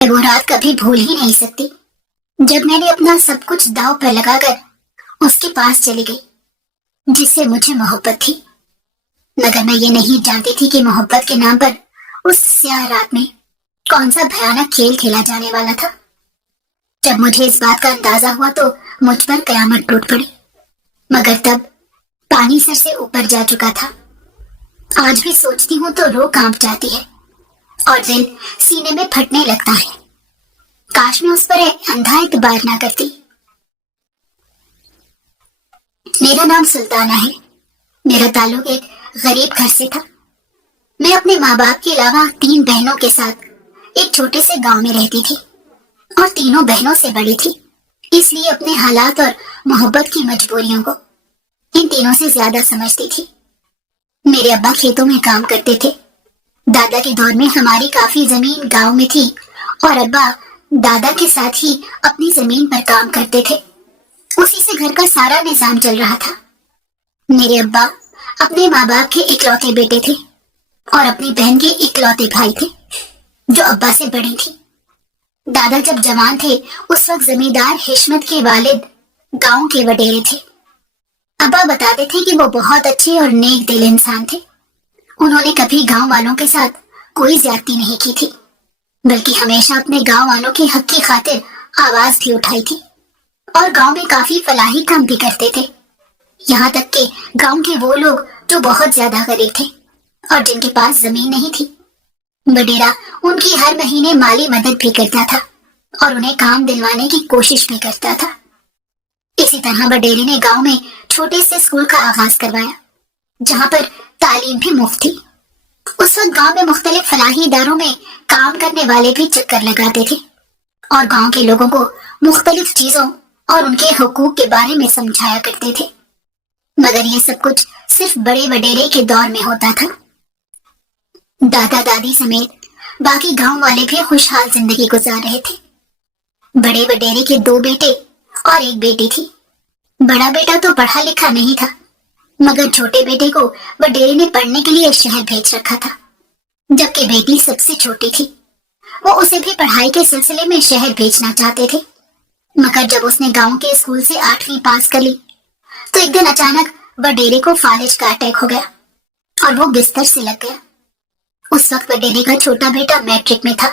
میں وہ رات کبھی بھول ہی نہیں سکتی جب میں نے اپنا سب کچھ داؤ پر لگا کر اس کے پاس چلی گئی جس سے مجھے محبت تھی، مگر میں یہ نہیں جانتی تھی کہ محبت کے نام پر اس سیاہ رات میں کون سا بھیانک کھیل کھیلا جانے والا تھا۔ جب مجھے اس بات کا اندازہ ہوا تو مجھ پر قیامت ٹوٹ پڑی، مگر تب پانی سر سے اوپر جا چکا تھا۔ آج بھی سوچتی ہوں تو روح کانپ جاتی ہے اور دل سینے میں پھٹنے لگتا ہے۔ کاش میں اس پر اندھا اعتبار نہ کرتی۔ میرا نام سلطانہ ہے۔ میرا تعلق ایک غریب گھر سے تھا۔ میں اپنے ماں باپ کے علاوہ 3 بہنوں کے ساتھ ایک چھوٹے سے گاؤں میں رہتی تھی اور تینوں بہنوں سے بڑی تھی، اس لیے اپنے حالات اور محبت کی مجبوریوں کو ان تینوں سے زیادہ سمجھتی تھی۔ میرے ابا کھیتوں میں کام کرتے تھے۔ دادا کے دور میں ہماری کافی زمین گاؤں میں تھی اور ابا دادا کے ساتھ ہی اپنی زمین پر کام کرتے تھے، اسی سے گھر کا سارا نظام چل رہا تھا۔ میرے ابا اپنے ماں باپ کے اکلوتے بیٹے تھے اور اپنی بہن کے اکلوتے بھائی تھے جو ابا سے بڑی تھی۔ دادا جب جوان تھے اس وقت زمیندار حشمت کے والد گاؤں کے وڈیرے تھے۔ ابا بتاتے تھے کہ وہ بہت اچھے اور نیک دل انسان تھے۔ انہوں نے کبھی گاؤں والوں کے ساتھ کوئی زیادتی نہیں کی تھی، بلکہ ہمیشہ اپنے گاؤں والوں کے حق کی خاطر آواز بھی اٹھائی تھی اور گاؤں میں کافی فلاحی کام بھی کرتے تھے، یہاں تک کہ گاؤں کے وہ لوگ جو بہت زیادہ غریب تھے اور جن کے پاس زمین نہیں تھی، وڈیرا ان کی ہر مہینے مالی مدد بھی کرتا تھا اور انہیں کام دلوانے کی کوشش بھی کرتا تھا۔ اسی طرح وڈیرے نے گاؤں میں چھوٹے سے اسکول کا آغاز کروایا جہاں پر تعلیم بھی مفت تھی۔ اس وقت گاؤں میں مختلف فلاحی اداروں میں کام کرنے والے بھی چکر لگاتے تھے اور گاؤں کے لوگوں کو مختلف چیزوں اور ان کے حقوق کے بارے میں سمجھایا کرتے تھے، مگر یہ سب کچھ صرف بڑے وڈیرے کے دور میں ہوتا تھا۔ دادا دادی سمیت باقی گاؤں والے بھی خوشحال زندگی گزار رہے تھے۔ بڑے وڈیرے کے 2 بیٹے اور 1 بیٹی تھی۔ بڑا بیٹا تو پڑھا لکھا نہیں تھا، مگر چھوٹے بیٹے کو وڈیرے نے پڑھنے کے لیے شہر بھیج رکھا تھا، جبکہ بیٹی سب سے چھوٹی تھی۔ وہ اسے بھی پڑھائی کے سلسلے میں شہر بھیجنا چاہتے تھے، مگر جب اس نے گاؤں کے اسکول سے 8ویں پاس کر لی تو ایک دن اچانک وڈیرے کو فالج کا اٹیک ہو گیا اور وہ بستر سے لگ گیا۔ اس وقت وڈیرے کا چھوٹا بیٹا میٹرک میں تھا،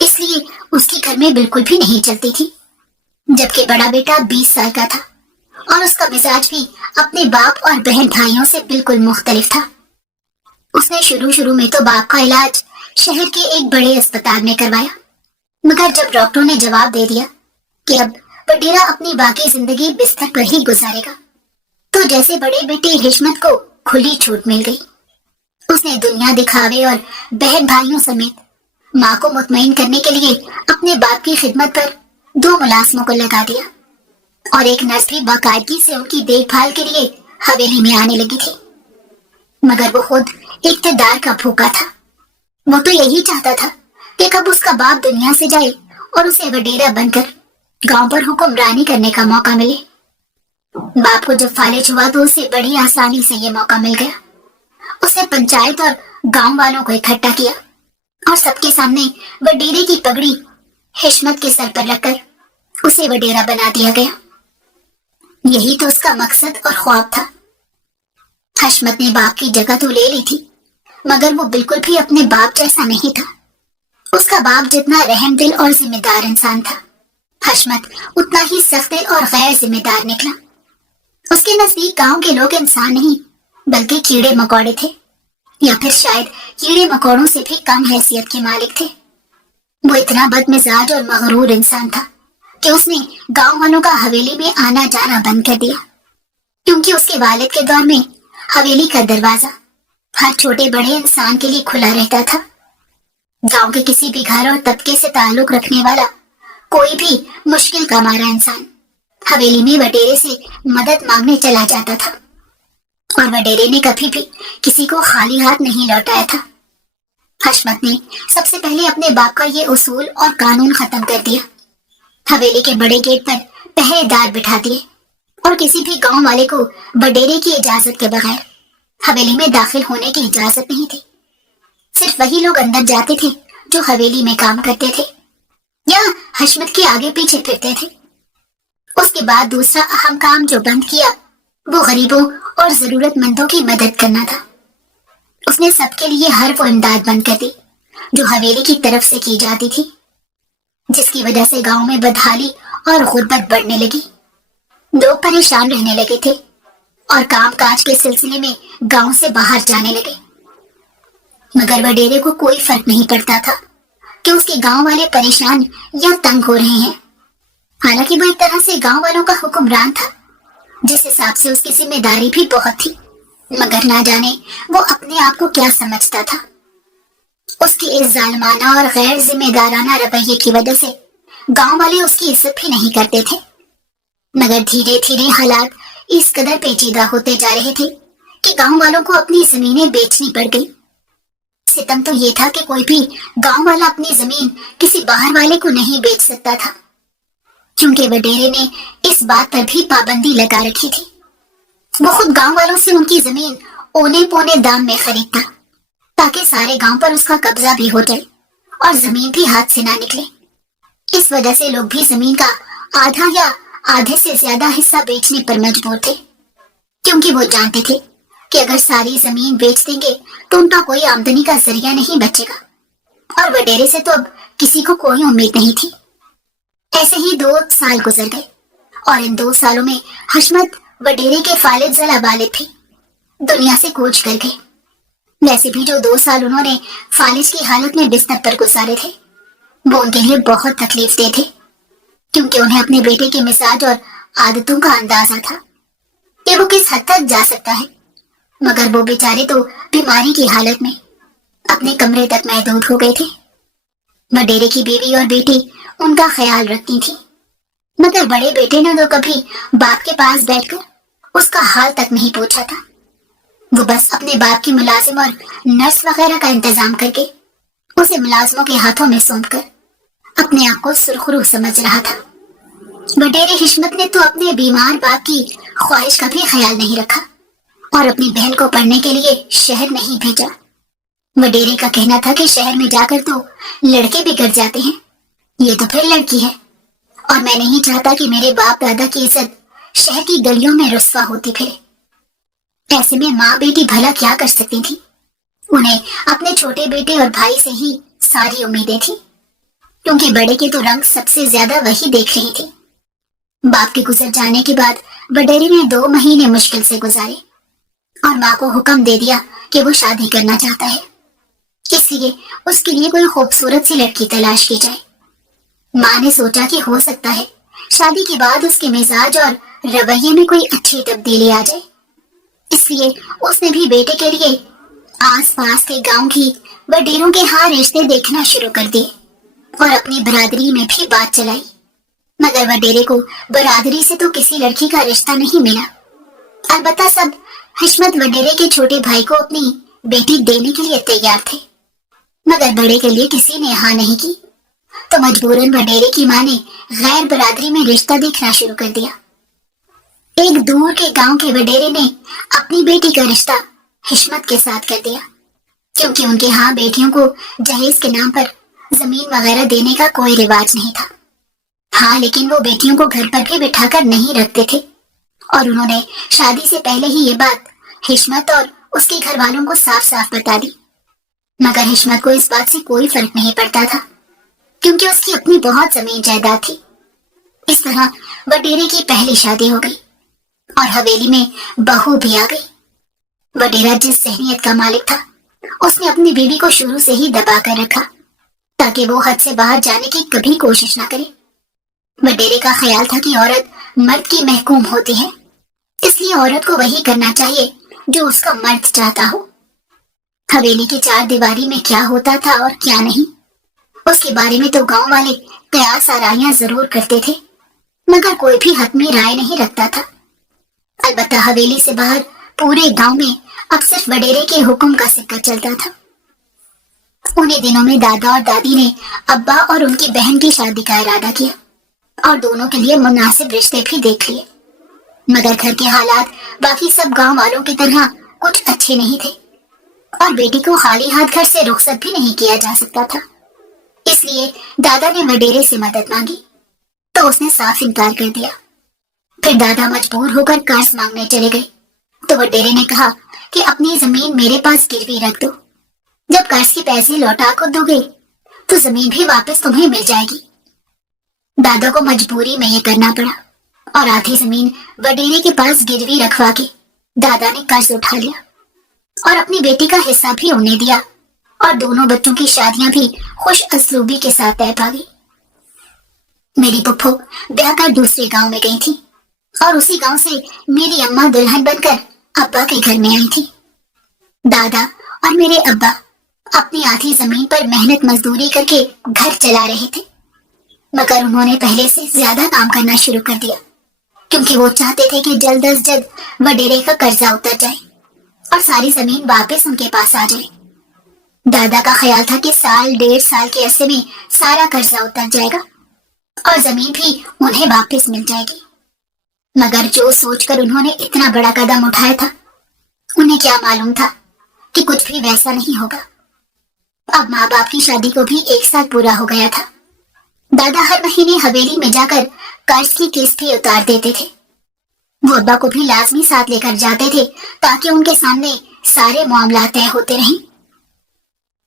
اس لیے اس کی گھر میں بالکل بھی نہیں چلتی تھی، جبکہ بڑا بیٹا 20 سال کا تھا اور اس کا مزاج بھی اپنے باپ اور بہن بھائیوں سے بالکل مختلف تھا۔ اس نے شروع میں تو باپ کا علاج شہر کے ایک بڑے اسپتال میں کروایا، مگر جب ڈاکٹروں نے جواب دے دیا کہ اب وڈیرا اپنی باقی زندگی بستر پر ہی گزارے گا تو جیسے بڑے بیٹے حشمت کو کھلی چھوٹ مل گئی۔ اس نے دنیا دکھاوے اور بہن بھائیوں سمیت ماں کو مطمئن کرنے کے لیے اپنے باپ کی خدمت پر 2 ملازموں کو لگا دیا اور ایک نرس بھی باقاعدگی سے ان کی دیکھ بھال کے لیے حویلی میں آنے لگی تھی، مگر وہ خود اقتدار کا بھوکا تھا۔ وہ تو یہی چاہتا تھا کہ کب اس کا باپ دنیا سے جائے اور اسے وڈیرا بن کر گاؤں پر حکمرانی کرنے کا موقع ملے۔ باپ کو جب فالج ہوا تو اسے بڑی آسانی سے یہ موقع مل گیا۔ اس نے پنچایت اور گاؤں والوں کو اکٹھا کیا اور سب کے سامنے وڈیرے کی پگڑی حشمت کے سر پر رکھ کر اسے وڈیرا بنا دیا گیا۔ یہی تو اس کا مقصد اور خواب تھا۔ حشمت نے باپ کی جگہ تو لے لی تھی، مگر وہ بالکل بھی اپنے باپ جیسا نہیں تھا۔ اس کا باپ جتنا رحم دل اور ذمہ دار انسان تھا، حشمت اتنا ہی سخت دل اور غیر ذمہ دار نکلا۔ اس کے نزدیک گاؤں کے لوگ انسان نہیں بلکہ کیڑے مکوڑے تھے، یا پھر شاید کیڑے مکوڑوں سے بھی کم حیثیت کے مالک تھے۔ وہ اتنا بد مزاج اور مغرور انسان تھا کہ اس نے گاؤں والوں کا حویلی میں آنا جانا بند کر دیا، کیونکہ اس کے والد کے دور میں حویلی کا دروازہ ہر چھوٹے بڑے انسان کے لیے کھلا رہتا تھا۔ گاؤں کے کسی بھی گھر اور طبقے سے تعلق رکھنے والا کوئی بھی مشکل کا مارا انسان حویلی میں وڈیرے سے مدد مانگنے چلا جاتا تھا، اور وڈیرے نے کبھی بھی کسی کو خالی ہاتھ نہیں لوٹایا تھا۔ حشمت نے سب سے پہلے اپنے باپ کا یہ اصول اور قانون ختم کر دیا۔ حویلی کے بڑے گیٹ پر پہرے دار بٹھا دیے اور کسی بھی گاؤں والے کو وڈیرے کی اجازت کے بغیر حویلی میں داخل ہونے کی اجازت نہیں تھی۔ صرف وہی لوگ اندر جاتے تھے جو حویلی میں کام کرتے تھے حشمت کے آگے پیچھے پھرتے تھے۔ اس کے بعد دوسرا اہم کام جو بند کیا وہ غریبوں اور ضرورت مندوں کی مدد کرنا تھا۔ اس نے سب کے لیے ہر وہ امداد بند کر دی جو حویلی کی طرف سے کی جاتی تھی، جس کی وجہ سے گاؤں میں بدحالی اور غربت بڑھنے لگی۔ لوگ پریشان رہنے لگے تھے اور کام کاج کے سلسلے میں گاؤں سے باہر جانے لگے، مگر وڈیرے کو کوئی فرق نہیں پڑتا تھا کہ اس کے گاؤں والے پریشان یا تنگ ہو رہے ہیں۔ حالانکہ وہ ایک طرح سے گاؤں والوں کا حکمران تھا، جس حساب سے اس کی ذمہ داری بھی بہت تھی، مگر نہ جانے وہ اپنے آپ کو کیا سمجھتا تھا۔ اس کی اس ظالمانہ اور غیر ذمہ دارانہ رویے کی وجہ سے گاؤں والے اس کی عزت بھی نہیں کرتے تھے، مگر دھیرے دھیرے حالات اس قدر پیچیدہ ہوتے جا رہے تھے کہ گاؤں والوں کو اپنی زمینیں بیچنی پڑ گئی۔ ستم تو یہ تھا کہ کوئی بھی گاؤں والا اپنی زمین کسی باہر والے کو نہیں بیچ سکتا تھا، کیونکہ وڈیرے نے اس بات پر بھی پابندی لگا رکھی تھی۔ وہ خود گاؤں والوں سے ان کی زمین اونے پونے دام میں خریدتا تاکہ سارے گاؤں پر اس کا قبضہ بھی ہو جائے اور زمین بھی ہاتھ سے نہ نکلے۔ اس وجہ سے لوگ بھی زمین کا آدھا یا آدھے سے زیادہ حصہ بیچنے پر مجبور تھے، کیونکہ وہ جانتے تھے کہ اگر ساری زمین بیچ دیں گے تو ان کا کوئی آمدنی کا ذریعہ نہیں بچے گا، اور وڈیرے سے تو اب کسی کو کوئی امید نہیں تھی۔ ایسے ہی 2 سال گزر گئے اور ان 2 سالوں میں حشمت وڈیرے کے فالج ضلع والد تھے، دنیا سے کوچ کر گئے۔ ویسے بھی جو 2 سال انہوں نے فالج کی حالت میں بستر پر گزارے تھے وہ ان کے لیے بہت تکلیف دہ تھے، کیونکہ انہیں اپنے بیٹے کے مزاج اور عادتوں کا اندازہ تھا کہ وہ کس حد تک جا سکتا ہے، مگر وہ بیچارے تو بیماری کی حالت میں اپنے کمرے تک محدود ہو گئے تھے۔ وڈیرے کی بیوی اور بیٹی ان کا خیال رکھتی تھی، مگر بڑے بیٹے نے تو کبھی باپ کے پاس بیٹھ کر اس کا حال تک نہیں پوچھا تھا۔ وہ بس اپنے باپ کی ملازم اور نرس وغیرہ کا انتظام کر کے اسے ملازموں کے ہاتھوں میں سونپ کر اپنے آپ کو سرخرو سمجھ رہا تھا۔ وڈیرے حشمت نے تو اپنے بیمار باپ کی خواہش کا بھی خیال نہیں رکھا اور اپنی بہن کو پڑھنے کے لیے شہر نہیں بھیجا۔ وڈیرے کا کہنا تھا کہ شہر میں جا کر تو لڑکے بگڑ جاتے ہیں، یہ تو پھر لڑکی ہے، اور میں نہیں چاہتا کہ میرے باپ دادا کی عزت شہر کی گلیوں میں رسوا ہوتی پھرے۔ ایسے میں ماں بیٹی بھلا کیا کر سکتی تھی؟ انہیں اپنے چھوٹے بیٹے اور بھائی سے ہی ساری امیدیں تھیں، کیونکہ بڑے کے تو رنگ سب سے زیادہ وہی دیکھ رہی تھی۔ باپ کے گزر جانے کے بعد وڈیرے نے 2 مہینے مشکل سے گزارے اور ماں کو حکم دے دیا کہ وہ شادی کرنا چاہتا ہے، اس لیے اس کے لیے کوئی خوبصورت سی لڑکی تلاش کی جائے۔ ماں نے سوچا کہ ہو سکتا ہے شادی کے بعد اس کے مزاج اور رویے میں کوئی اچھی تبدیلی آ جائے، اس لیے اس نے بھی بیٹے کے لیے آس پاس کے گاؤں کی وڈیروں کے ہاں رشتے دیکھنا شروع کر دیے اور اپنی برادری میں بھی بات چلائی، مگر وڈیرے کو برادری سے تو کسی لڑکی کا رشتہ نہیں ملا۔ البتہ سب حشمت وڈیرے کے چھوٹے بھائی کو اپنی بیٹی دینے کے لیے تیار تھے، مگر بڑے کے لیے کسی نے ہاں نہیں کی، تو مجبوراً وڈیرے کی ماں نے غیر برادری میں رشتہ دیکھنا شروع کر دیا۔ ایک دور کے گاؤں کے وڈیرے نے اپنی بیٹی کا رشتہ حشمت کے ساتھ کر دیا، کیونکہ ان کے ہاں بیٹیوں کو جہیز کے نام پر زمین وغیرہ دینے کا کوئی رواج نہیں تھا۔ ہاں لیکن وہ بیٹیوں کو گھر پر بھی بٹھا کر نہیں رکھتے تھے، اور انہوں نے شادی سے پہلے ہی یہ بات حشمت اور اس کے گھر والوں کو صاف صاف بتا دی، مگر حشمت کو اس بات سے کوئی فرق نہیں پڑتا تھا، کیونکہ اس کی اپنی بہت زمین جائیداد تھی۔ اس طرح وڈیرے کی پہلی شادی ہو گئی اور حویلی میں بہو بھی آ گئی۔ وڈیرا جس ذہنیت کا مالک تھا اس نے اپنی بیوی کو شروع سے ہی دبا کر رکھا تاکہ وہ حد سے باہر جانے کی کبھی کوشش نہ کرے۔ وڈیرے کا خیال تھا کہ عورت مرد کی محکوم ہوتی ہے، اس لیے عورت کو وہی کرنا چاہیے جو اس کا مرد چاہتا ہو۔ حویلی کی 4 دیواری میں کیا ہوتا تھا اور کیا نہیں، اس کے بارے میں تو گاؤں والے قیاس آرائیاں ضرور کرتے تھے، مگر کوئی بھی حتمی رائے نہیں رکھتا تھا۔ البتہ حویلی سے باہر پورے گاؤں میں اب صرف وڈیرے کے حکم کا سکہ چلتا تھا۔ انہیں دنوں میں دادا اور دادی نے ابا اور ان کی بہن کی شادی کا ارادہ کیا اور دونوں کے لیے مناسب رشتے بھی دیکھ لیے، مگر گھر کے حالات باقی سب گاؤں والوں کی طرح کچھ اچھے نہیں تھے، اور بیٹی کو خالی ہاتھ گھر سے رخصت بھی نہیں کیا جا سکتا تھا۔ اس لیے دادا نے وڈیرے سے مدد مانگی تو اس نے صاف انکار کر دیا۔ پھر دادا مجبور ہو کر قرض مانگنے چلے گئے تو وڈیرے نے کہا کہ اپنی زمین میرے پاس گروی رکھ دو، جب قرض کے پیسے لوٹا کر دو گے تو زمین بھی واپس تمہیں مل جائے گی۔ دادا کو مجبوری میں یہ کرنا پڑا اور آدھی زمین وڈیرے کے پاس گروی رکھوا کے دادا نے قرض اٹھا لیا اور اپنی بیٹی کا حصہ بھی انہیں دیا، اور دونوں بچوں کی شادیاں بھی خوش اسلوبی کے ساتھ طے پا گئی۔ میری پھپھو بیاہ کر دوسرے گاؤں میں گئی تھی اور اسی گاؤں سے میری اماں دلہن بن کر ابا کے گھر میں آئی تھی۔ دادا اور میرے ابا اپنی آدھی زمین پر محنت مزدوری کر کے گھر چلا رہے تھے، مگر انہوں نے پہلے سے زیادہ کام کرنا شروع کر دیا کیونکہ وہ چاہتے تھے کہ جلد از جلد وڈیرے کا قرضہ اتر جائے اور ساری زمین واپس ان کے پاس آ جائے۔ دادا کا خیال تھا کہ سال ڈیڑھ سال کے عرصے میں سارا قرضہ اتر جائے گا اور زمین بھی انہیں واپس مل جائے گی، مگر جو سوچ کر انہوں نے اتنا بڑا قدم اٹھایا تھا انہیں کیا معلوم تھا کہ کچھ بھی ویسا نہیں ہوگا۔ اب ماں باپ کی شادی کو بھی ایک سال پورا ہو گیا تھا۔ دادا ہر مہینے حویلی میں جا کر قرض کی قسط بھی اتار دیتے تھے۔ وہ ابا کو بھی لازمی ساتھ لے کر جاتے تھے تاکہ ان کے سامنے سارے معاملات طے ہوتے رہیں۔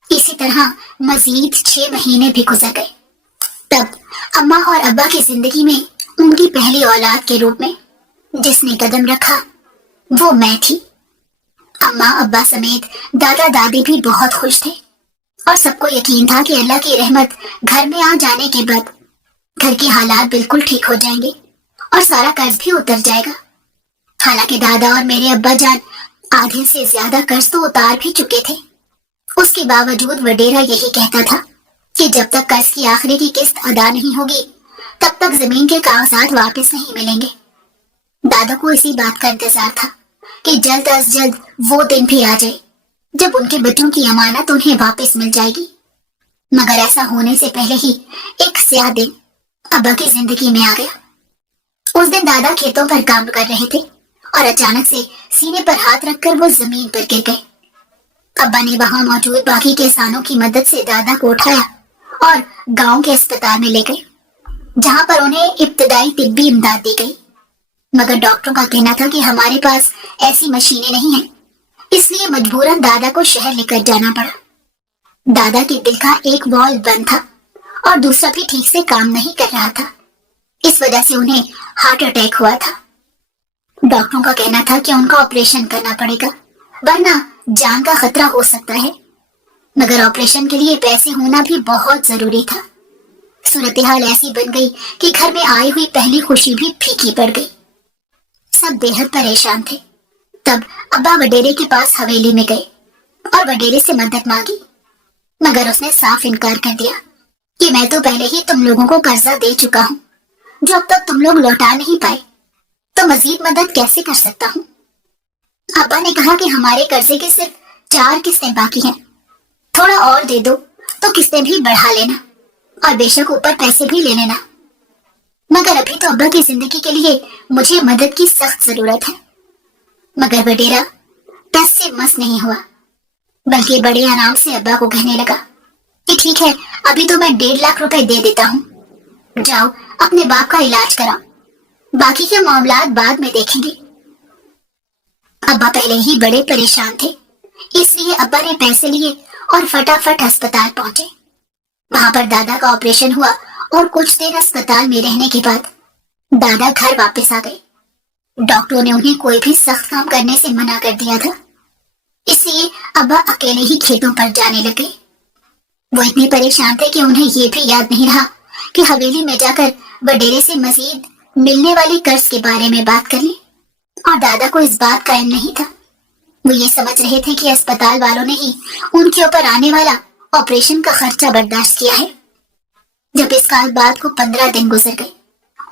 اسی طرح مزید 6 مہینے بھی گزر گئے۔ تب اماں اور ابا کی زندگی میں ان کی پہلی اولاد کے روپ میں جس نے قدم رکھا وہ میں تھی۔ اماں ابا سمیت دادا دادی بھی بہت خوش تھے اور سب کو یقین تھا کہ اللہ کی رحمت گھر میں آ جانے کے بعد گھر کے حالات بالکل ٹھیک ہو جائیں گے اور سارا قرض بھی اتر جائے گا۔ حالانکہ دادا اور میرے ابا جان آدھے سے زیادہ قرض تو اتار بھی چکے تھے، اس کے باوجود وڈیرا یہی کہتا تھا کہ جب تک قرض کی آخری کی قسط ادا نہیں ہوگی تب تک زمین کے کاغذات واپس نہیں ملیں گے۔ دادا کو اسی بات کا انتظار تھا کہ جلد از جلد وہ دن بھی آ جائے جب ان کے بچوں کی امانت انہیں واپس مل جائے گی، مگر ایسا ہونے سے پہلے ہی ایک سیاہ دن ابا کی زندگی میں آ گیا۔ اس دن دادا کھیتوں پر کام کر رہے تھے اور اچانک سے سینے پر ہاتھ رکھ کر وہ زمین پر گر گئے۔ ابا نے وہاں موجود باقی کسانوں کی مدد سے دادا کو اٹھایا اور گاؤں کے اسپتال میں لے گئے، جہاں پر انہیں ابتدائی طبی امداد دی گئی، مگر ڈاکٹروں کا کہنا تھا کہ ہمارے پاس ایسی مشینیں نہیں ہیں، اس لیے مجبوراً دادا کو شہر لے کر جانا پڑا۔ دادا کے دل کا ایک والو بند تھا اور دوسرا بھی ٹھیک سے کام نہیں کر رہا تھا، اس وجہ سے انہیں ہارٹ اٹیک ہوا تھا۔ ڈاکٹروں کا کہنا تھا کہ ان کا آپریشن کرنا پڑے گا ورنہ جان کا خطرہ ہو سکتا ہے، مگر آپریشن کے لیے پیسے ہونا بھی بہت ضروری تھا۔ صورتحال ایسی بن گئی کہ گھر میں آئی ہوئی پہلی خوشی بھی پھیکی پڑ گئی۔ سب بے حد پریشان تھے۔ تب ابا وڈیرے کے پاس حویلی میں گئے اور وڈیرے سے مدد مانگی، مگر اس نے صاف انکار کر دیا کہ میں تو پہلے ہی تم لوگوں کو قرضہ دے چکا ہوں جو اب تک تم لوگ لوٹا نہیں پائے، تو مزید مدد کیسے کر سکتا ہوں۔ ابا نے کہا کہ ہمارے قرضے کے صرف 4 قسطیں باقی ہیں، تھوڑا اور دے دو تو قسطیں بھی بڑھا لینا اور بے شک اوپر پیسے بھی لے لینا، مگر ابھی تو ابا کی زندگی کے لیے مجھے مدد کی سخت ضرورت ہے۔ مگر وڈیرا ٹس سے مس نہیں ہوا، بلکہ بڑے آرام سے ابا کو کہنے لگا کہ ٹھیک ہے، ابھی تو میں 1.5 لاکھ روپے دے دیتا ہوں، جاؤ اپنے باپ کا علاج کراؤ، باقی کے معاملات بعد میں دیکھیں گے۔ ابا پہلے ہی بڑے پریشان تھے، اس لیے ابا نے پیسے لیے اور فٹافٹ ہسپتال پہنچے۔ وہاں پر دادا کا آپریشن ہوا اور کچھ دیر اسپتال میں رہنے کے بعد دادا گھر واپس آ گئے۔ ڈاکٹروں نے انہیں کوئی بھی سخت کام کرنے سے منع کر دیا تھا، اس لیے ابا اکیلے ہی کھیتوں پر جانے لگے۔ وہ اتنے پریشان تھے کہ انہیں یہ بھی یاد نہیں رہا کہ حویلی میں جا کر وڈیرے سے مزید ملنے والے قرض کے بارے میں بات کر لیں، اور دادا کو اس بات کا علم نہیں تھا۔ وہ یہ سمجھ رہے تھے کہ اسپتال والوں نے ہی ان کے اوپر آنے والا آپریشن کا خرچہ برداشت کیا ہے۔ جب اس بات کو 15 دن گزر گئے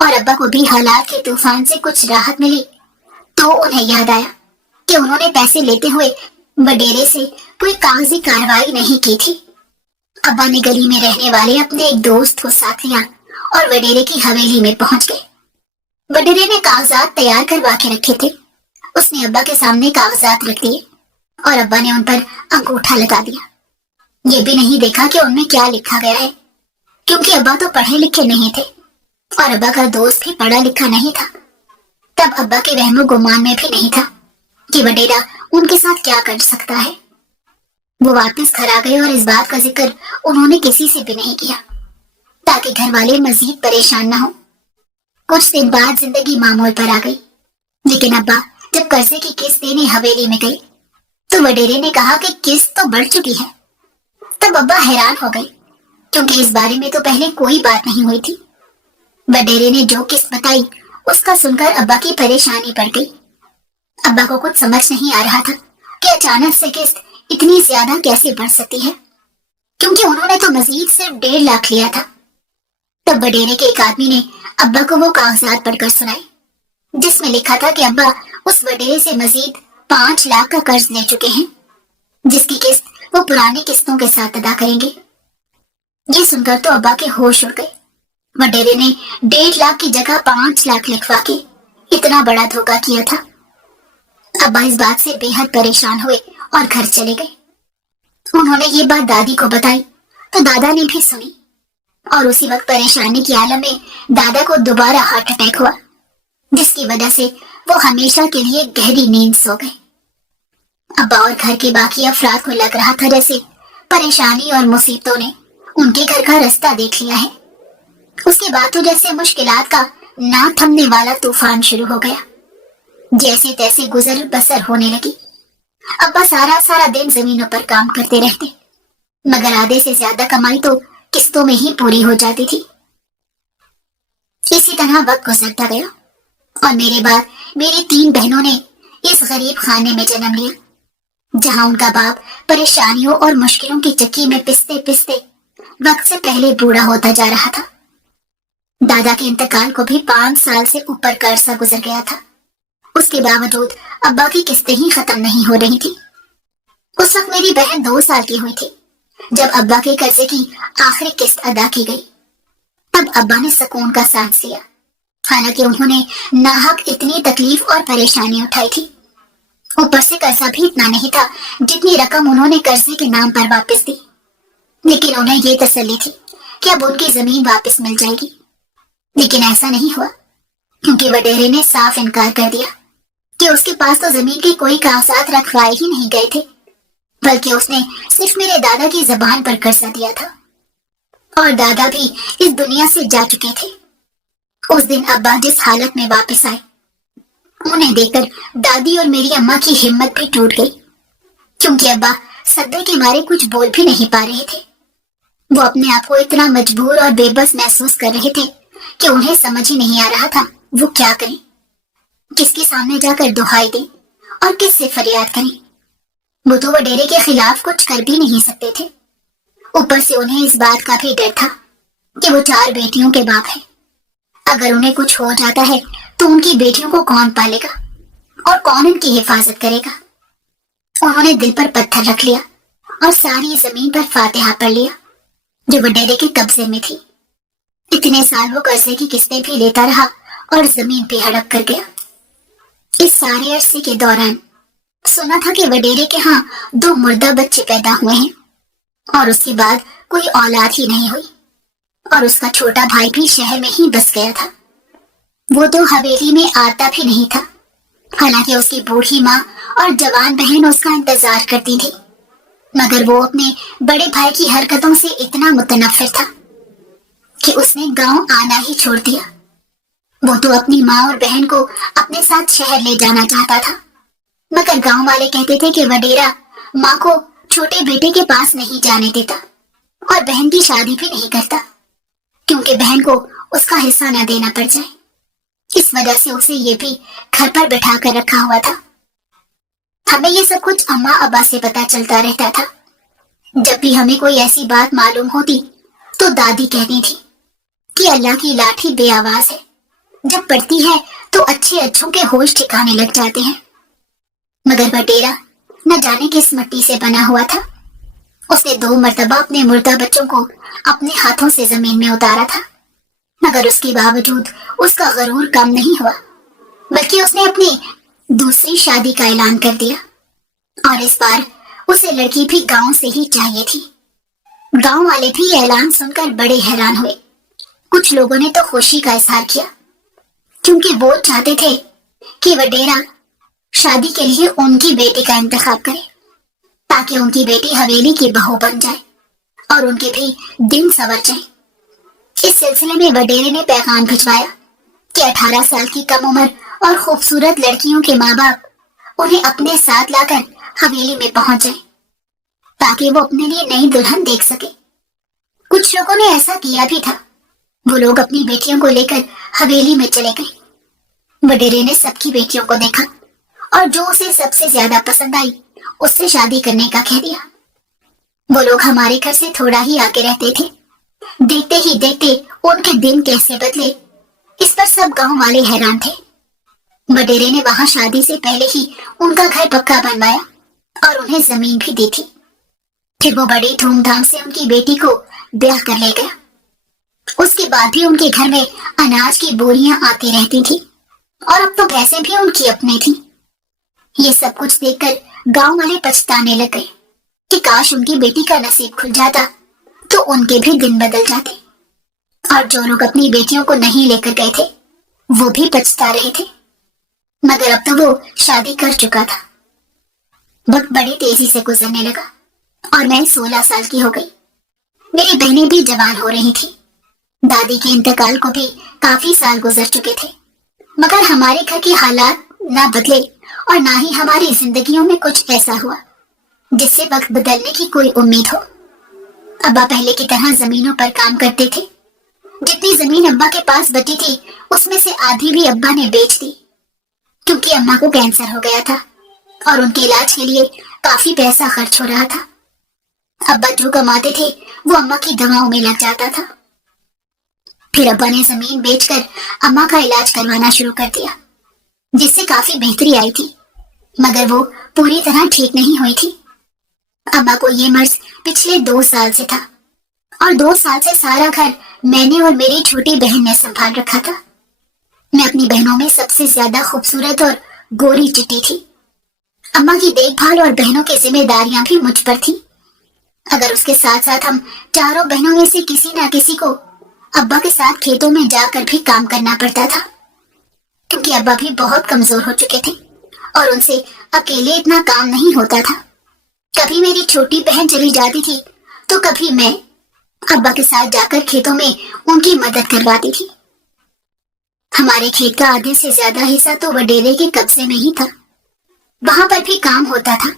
اور ابا کو بھی حالات کے طوفان سے کچھ راحت ملی تو انہیں یاد آیا کہ انہوں نے پیسے لیتے ہوئے وڈیرے سے کوئی کاغذی کارروائی نہیں کی تھی۔ ابا نے گلی میں رہنے والے اپنے ایک دوست کو ساتھ لیا اور وڈیرے کی حویلی میں پہنچ گئے۔ وڈیرے نے کاغذات تیار کروا کے رکھے تھے، اس نے ابا کے سامنے کاغذات رکھ دیے اور ابا نے ان پر انگوٹھا لگا دیا۔ یہ بھی نہیں دیکھا کہ ان میں کیا لکھا گیا ہے، क्योंकि अब्बा तो पढ़े लिखे नहीं थे और अब्बा का दोस्त भी पढ़ा लिखा नहीं था। तब अब्बा के वहमो गुमान में भी नहीं था कि वडेरा उनके साथ क्या कर सकता है। वो वापस घर आ गए और इस बात का जिक्र उन्होंने किसी से भी नहीं किया ताकि घर वाले मजीद परेशान ना हो। कुछ दिन बाद जिंदगी मामूल पर आ गई, लेकिन अब्बा जब कर्जे की किस्त देने हवेली में गए तो वडेरे ने कहा कि किस्त तो बढ़ चुकी है। तब अब्बा हैरान हो गए क्योंकि इस बारे में तो पहले कोई बात नहीं हुई थी। वडेरे ने जो किस्त बताई उसका सुनकर अब्बा की परेशानी बढ़ गई। अब्बा को कुछ समझ नहीं आ रहा था कि अचानक से किस्त इतनी ज्यादा कैसे बढ़ सकती है, क्योंकि उन्होंने तो मजीद सिर्फ 1.5 लाख लिया था। तब वडेरे के एक आदमी ने अब्बा को वो कागजात पढ़कर सुनाए जिसमें लिखा था कि अब्बा उस वडेरे से मजीद 5 लाख का कर्ज ले चुके हैं, जिसकी किस्त वो पुरानी किस्तों के साथ अदा करेंगे। ये सुनकर तो अब्बा के होश उड़ गए। वडेरे ने 1.5 लाख की जगह 5 लाख लिखवा के इतना बड़ा धोखा किया था। अब्बा इस बात से बेहद परेशान हुए और घर चले गए। उन्होंने ये बात दादी को बताई तो दादा ने भी सुनी और उसी वक्त परेशानी की आलम में दादा को दोबारा हार्ट अटैक हुआ, जिसकी वजह से वो हमेशा के लिए गहरी नींद सो गए। अब्बा और घर के बाकी अफराद को लग रहा था जैसे परेशानी और मुसीबतों ने उनके घर का रास्ता देख लिया है। उसके बाद तो जैसे मुश्किलात का ना थमने वाला तूफान शुरू हो गया। जैसे तैसे गुजर बसर होने लगी। अब्बा सारा दिन जमीनों पर काम करते रहते, मगर आधे से ज्यादा कमाई तो किस्तों में ही पूरी हो जाती थी। इसी तरह वक्त गुजरता गया और मेरे बाद मेरी 3 बहनों ने इस गरीब खाने में जन्म लिया, जहां उनका बाप परेशानियों और मुश्किलों की चक्की में पिसते पिसते वक्त से पहले बूढ़ा होता जा रहा था। दादा के इंतकाल को भी 5 साल से ऊपर का अरसा गुजर गया था। उसके बावजूद अब्बा की किस्तें ही खत्म नहीं हो रही थी। उस वक्त मेरी बहन 2 साल की हुई थी जब अब्बा के कर्जे की आखिरी किस्त अदा की गई। तब अब्बा ने सुकून का सांस लिया, हालांकि उन्होंने नाहक इतनी तकलीफ और परेशानी उठाई थी। ऊपर से कर्जा भी इतना नहीं था जितनी रकम उन्होंने कर्जे के नाम पर वापस दी, लेकिन उन्हें ये तसल्ली थी कि अब उनकी जमीन वापस मिल जाएगी। लेकिन ऐसा नहीं हुआ, क्योंकि वडेरे ने साफ इनकार कर दिया कि उसके पास तो जमीन के कोई कागजात रखवाए ही नहीं गए थे, बल्कि उसने सिर्फ मेरे दादा की जबान पर कर्जा दिया था और दादा भी इस दुनिया से जा चुके थे। उस दिन अब्बा जिस हालत में वापस आए, उन्हें देखकर दादी और मेरी अम्मा की हिम्मत भी टूट गई, क्योंकि अब्बा सदमे के मारे कुछ बोल भी नहीं पा रहे थे। वो अपने आप को इतना मजबूर और बेबस महसूस कर रहे थे कि उन्हें समझ ही नहीं आ रहा था वो क्या करें, किसके सामने जाकर दुहाई दें और किससे फरियाद करें। वो तो वडेरे के खिलाफ कुछ कर भी नहीं सकते थे। ऊपर से उन्हें इस बात का भी डर था कि वो 4 बेटियों के बाप है। अगर उन्हें कुछ हो जाता है तो उनकी बेटियों को कौन पालेगा और कौन उनकी हिफाजत करेगा। उन्होंने दिल पर पत्थर रख लिया और सारी जमीन पर फातिहा पढ़ लिया जो वडेरे के कब्जे में थी। इतने साल वो कर्जे की किस्तें भी लेता रहा और जमीन पे हड़प कर गया। इस सारे अरसे के दौरान सुना था कि वडेरे के यहाँ 2 मुर्दा बच्चे पैदा हुए हैं और उसके बाद कोई औलाद ही नहीं हुई और उसका छोटा भाई भी शहर में ही बस गया था। वो तो हवेली में आता भी नहीं था, हालांकि उसकी बूढ़ी माँ और जवान बहन उसका इंतजार करती थी, मगर वो अपने बड़े भाई की हरकतों से इतना मुतनफिर था कि उसने गांव आना ही छोड़ दिया। वो तो अपनी माँ और बहन को अपने साथ शहर ले जाना चाहता था, मगर गांव वाले कहते थे कि वडेरा माँ को छोटे बेटे के पास नहीं जाने देता और बहन की शादी भी नहीं करता, क्योंकि बहन को उसका हिस्सा न देना पड़ जाए। इस वजह से उसे ये भी घर पर बैठा कर रखा हुआ था। हमें ये सब कुछ अम्मा अब्बा से पता चलता रहता था। जब भी हमें कोई ऐसी बात मालूम होती तो दादी कहती थी कि अल्लाह की लाठी बेआवाज है, जब पड़ती है तो अच्छे अच्छों के होश ठिकाने लग जाते हैं। मगर वडेरा न जाने किस मिट्टी से बना हुआ था। उसने 2 मर्तबा अपने मुर्दा बच्चों को अपने हाथों से जमीन में उतारा था, मगर उसके बावजूद उसका गरूर कम नहीं हुआ, बल्कि उसने अपनी दूसरी शादी का ऐलान कर दिया और इस बार उसे लड़की भी गांव से ही चाहिए थी। गांव वाले भी ये ऐलान सुनकर बड़े हैरान हुए। कुछ लोगों ने तो खुशी का इजहार किया, क्योंकि वो चाहते थे कि वडेरा शादी के लिए उनकी बेटी का इंतखाब करे, ताकि उनकी बेटी हवेली की बहू बन जाए और उनके भी दिन संवर जाए। इस सिलसिले में वडेरे ने पैगाम भिजवाया कि 18 साल की कम उम्र और खूबसूरत लड़कियों के माँ बाप उन्हें अपने साथ लाकर हवेली में पहुंच जाए, ताकि वो अपने लिए नई दुल्हन देख सके। कुछ लोगों ने ऐसा किया भी था। वो लोग अपनी बेटियों को लेकर हवेली में चले गए। वडेरे ने सबकी बेटियों को देखा और जो उसे सबसे ज्यादा पसंद आई उससे शादी करने का कह दिया। वो लोग हमारे घर से थोड़ा ही आगे रहते थे। देखते ही देखते उनके दिन कैसे बदले, इस पर सब गांव वाले हैरान थे। वडेरे ने वहां शादी से पहले ही उनका घर पक्का बनवाया और उन्हें जमीन भी दी थी। फिर वो बड़ी धूमधाम से उनकी बेटी को ब्याह कर ले गया। उसके बाद भी उनके घर में अनाज की बोरियां आती रहती थी और अब तो भैंसें भी उनकी अपनी थी। ये सब कुछ देखकर गांव वाले पछताने लग गए कि काश उनकी बेटी का नसीब खुल जाता तो उनके भी दिन बदल जाते। और जो लोग अपनी बेटियों को नहीं लेकर गए थे वो भी पछता रहे थे, मगर अब तो वो शादी कर चुका था। वक्त बड़ी तेजी से गुजरने लगा और मैं 16 साल की हो गई। मेरी बहनें भी जवान हो रही थी। दादी के इंतकाल को भी काफी साल गुजर चुके थे, मगर हमारे घर के हालात ना बदले और ना ही हमारी जिंदगियों में कुछ ऐसा हुआ जिससे वक्त बदलने की कोई उम्मीद हो। अब्बा पहले की तरह जमीनों पर काम करते थे। जितनी जमीन अब्बा के पास बची थी उसमें से आधी भी अब्बा ने बेच दी, क्योंकि अम्मा को कैंसर हो गया था और उनके इलाज के लिए काफी पैसा खर्च हो रहा था। अब्बा जो कमाते थे वो अम्मा की दवाओं में लग जाता था। फिर अब्बा ने जमीन बेचकर अम्मा का इलाज करवाना शुरू कर दिया, जिससे काफी बेहतरी आई थी, मगर वो पूरी तरह ठीक नहीं हुई थी। अम्मा को ये मर्ज पिछले 2 साल से था और 2 साल से सारा घर मैंने और मेरी छोटी बहन ने संभाल रखा था। मैं अपनी बहनों में सबसे ज्यादा खूबसूरत और गोरी चिट्टी थी। अम्मा की देखभाल और बहनों की जिम्मेदारियां भी मुझ पर थी। अगर उसके साथ साथ हम चारों बहनों में से किसी ना किसी को अब्बा के साथ खेतों में जाकर भी काम करना पड़ता था, क्योंकि अब्बा भी बहुत कमजोर हो चुके थे और उनसे अकेले इतना काम नहीं होता था। कभी मेरी छोटी बहन चली जाती थी तो कभी मैं अब्बा के साथ जाकर खेतों में उनकी मदद करवाती थी। हमारे खेत का आधे से ज्यादा हिस्सा तो वडेरे के कब्जे में ही था। वहां पर भी काम होता था,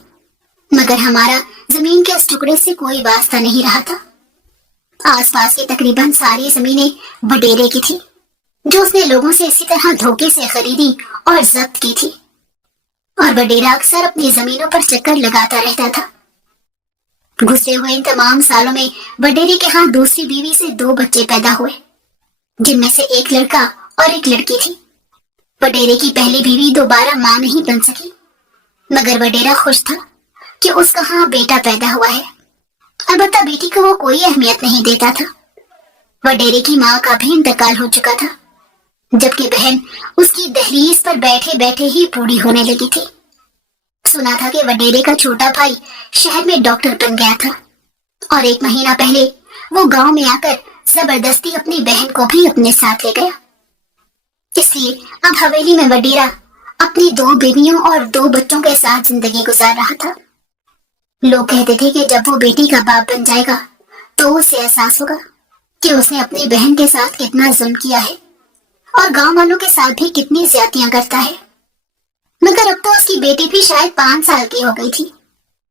मगर हमारा जमीन के इस टुकड़े से कोई वास्ता नहीं रहा था। आसपास की तकरीबन सारी जमीनें वडेरे की थी, जो उसने लोगों से इसी तरह धोखे से खरीदी और जब्त की थी। और वडेरा अक्सर अपनी जमीनों पर चक्कर लगाता रहता था। गुजरे हुए इन तमाम सालों में वडेरे के यहाँ दूसरी बीवी से 2 बच्चे पैदा हुए, जिनमें से एक लड़का और एक लड़की थी। वडेरे की पहली बीवी दोबारा मां नहीं बन सकी, मगर वडेरा खुश था कि उसका यहाँ बेटा पैदा हुआ है। अलबत्ता बेटी को वो कोई अहमियत नहीं देता था। वडेरे की माँ का भी इंतकाल हो चुका था, जबकि बहन उसकी दहलीज पर बैठे बैठे ही बूढ़ी होने लगी थी। सुना था कि वडेरे का छोटा भाई शहर में डॉक्टर बन गया था और 1 महीना पहले वो गांव में आकर जबरदस्ती अपनी बहन को भी अपने साथ ले गया। इसलिए अब हवेली में वडेरा अपनी 2 बीवियों और 2 बच्चों के साथ जिंदगी गुजार रहा था। लोग कहते थे कि जब वो बेटी का बाप बन जाएगा तो उसे एहसास होगा कि उसने अपनी बहन के साथ कितना जुल्म किया है और गांव वालों के साथ भी कितनी ज्यादतियां करता है। मगर अब तो उसकी बेटी भी शायद 5 साल की हो गई थी,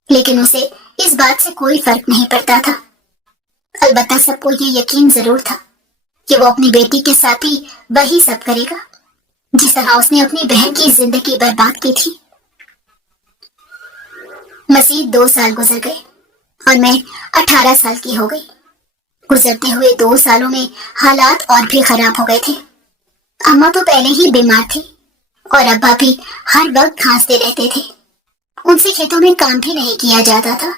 लेकिन उसे इस बात से कोई फर्क नहीं पड़ता था। अलबत्ता सबको ये यकीन जरूर था कि वो अपनी बेटी के साथ ही वही सब करेगा जिस तरह उसने अपनी बहन की जिंदगी बर्बाद की थी। मजीद 2 साल गुजर गए और मैं 18 साल की हो गई। गुजरते हुए 2 सालों में हालात और भी खराब हो गए थे। अम्मा तो पहले ही बीमार थी और अब्बा भी हर वक्त खांसते रहते थे। उनसे खेतों में काम भी नहीं किया जाता था।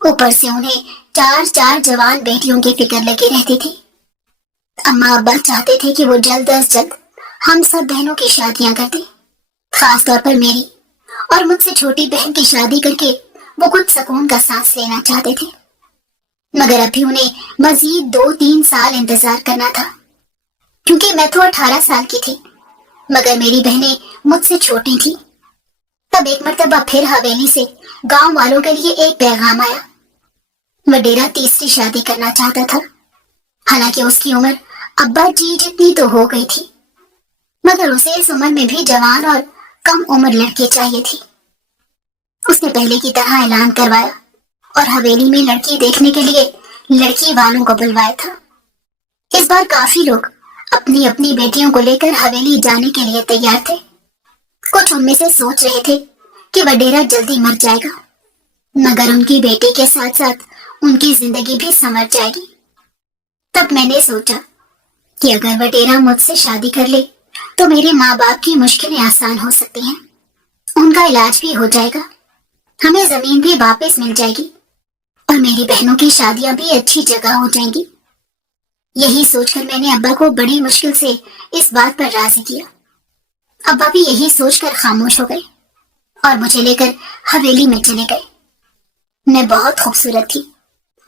ऊपर से उन्हें 4 जवान बेटियों की फिक्र लगी रहती थी। अम्मा अब्बा चाहते थे कि वो जल्द अज जल्द हम सब बहनों की शादियां कर दें, खास तौर पर मेरी और मुझसे छोटी बहन की शादी करके वो कुछ सुकून का सांस लेना चाहते थे। मगर अभी उन्हें मजीद 2-3 साल इंतजार करना था, क्योंकि मैं तो 18 साल की थी, मगर मेरी बहनें मुझसे छोटी थी। तब एक मर्तबा फिर हवेली से गांव वालों के लिए एक पैगाम आया। वडेरा तीसरी शादी करना चाहता था। हालांकि उसकी उम्र अब्बा जी जितनी तो हो गई थी, मगर उसे इस उम्र में भी जवान और कम उम्र लड़की चाहिए थी। उसने पहले की तरह ऐलान करवाया और हवेली में लड़की देखने के लिए लड़की वालों को बुलवाया था। इस बार काफी लोग अपनी अपनी बेटियों को लेकर हवेली जाने के लिए तैयार थे। कुछ उनमें से सोच रहे थे कि वडेरा जल्दी मर जाएगा, मगर उनकी बेटी के साथ साथ उनकी जिंदगी भी संवर जाएगी। तब मैंने सोचा कि अगर वडेरा मुझसे शादी कर ले तो मेरे माँ बाप की मुश्किलें आसान हो सकती हैं। उनका इलाज भी हो जाएगा, हमें जमीन भी वापस मिल जाएगी और मेरी बहनों की शादियां भी अच्छी जगह हो जाएंगी। यही सोचकर मैंने अब्बा को बड़ी मुश्किल से इस बात पर राजी किया। अब्बा भी यही सोचकर खामोश हो गए और मुझे लेकर हवेली में चले गए। मैं बहुत खूबसूरत थी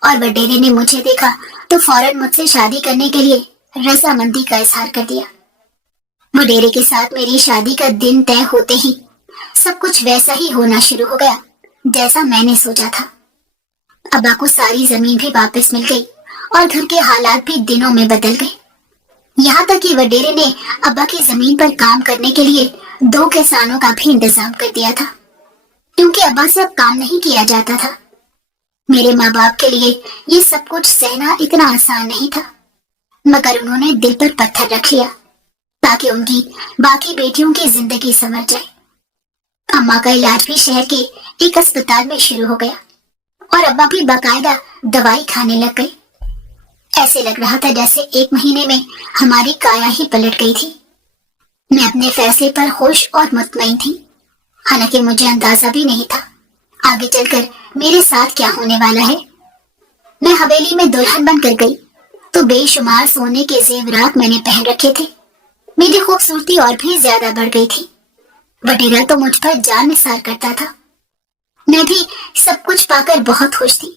और वडेरे ने मुझे देखा तो फौरन मुझसे शादी करने के लिए रजामंदी का इजहार कर दिया। वडेरे के साथ मेरी शादी का दिन तय होते ही सब कुछ वैसा ही होना शुरू हो गया जैसा मैंने सोचा था। अब्बा को सारी जमीन भी वापस मिल गई और घर के हालात भी दिनों में बदल गए। यहाँ तक कि वडेरे ने अब्बा की जमीन पर काम करने के लिए 2 किसानों का भी इंतजाम कर दिया था, क्योंकि अब्बा से अब काम नहीं किया जाता था। मेरे माँ बाप के लिए ये सब कुछ सहना इतना आसान नहीं था, मगर उन्होंने दिल पर पत्थर रख लिया ताकि उनकी बाकी बेटियों की जिंदगी संवर जाए। अम्मा का इलाज भी शहर के एक अस्पताल में शुरू हो गया और अब्बा भी बाकायदा दवाई खाने लग गए। ऐसे लग रहा था जैसे 1 महीने में हमारी काया ही पलट गई थी। मैं अपने फैसले पर खुश और मुतमईन थी, हालांकि मुझे अंदाजा भी नहीं था आगे चलकर मेरे साथ क्या होने वाला है। मैं हवेली में दुल्हन बनकर गई तो बेशुमार सोने के जेवरात मैंने पहन रखे थे। मेरी खूबसूरती और भी ज्यादा बढ़ गई थी। वडेरा तो मुझ पर जान निसार करता था। मैं भी सब कुछ पाकर बहुत खुश थी।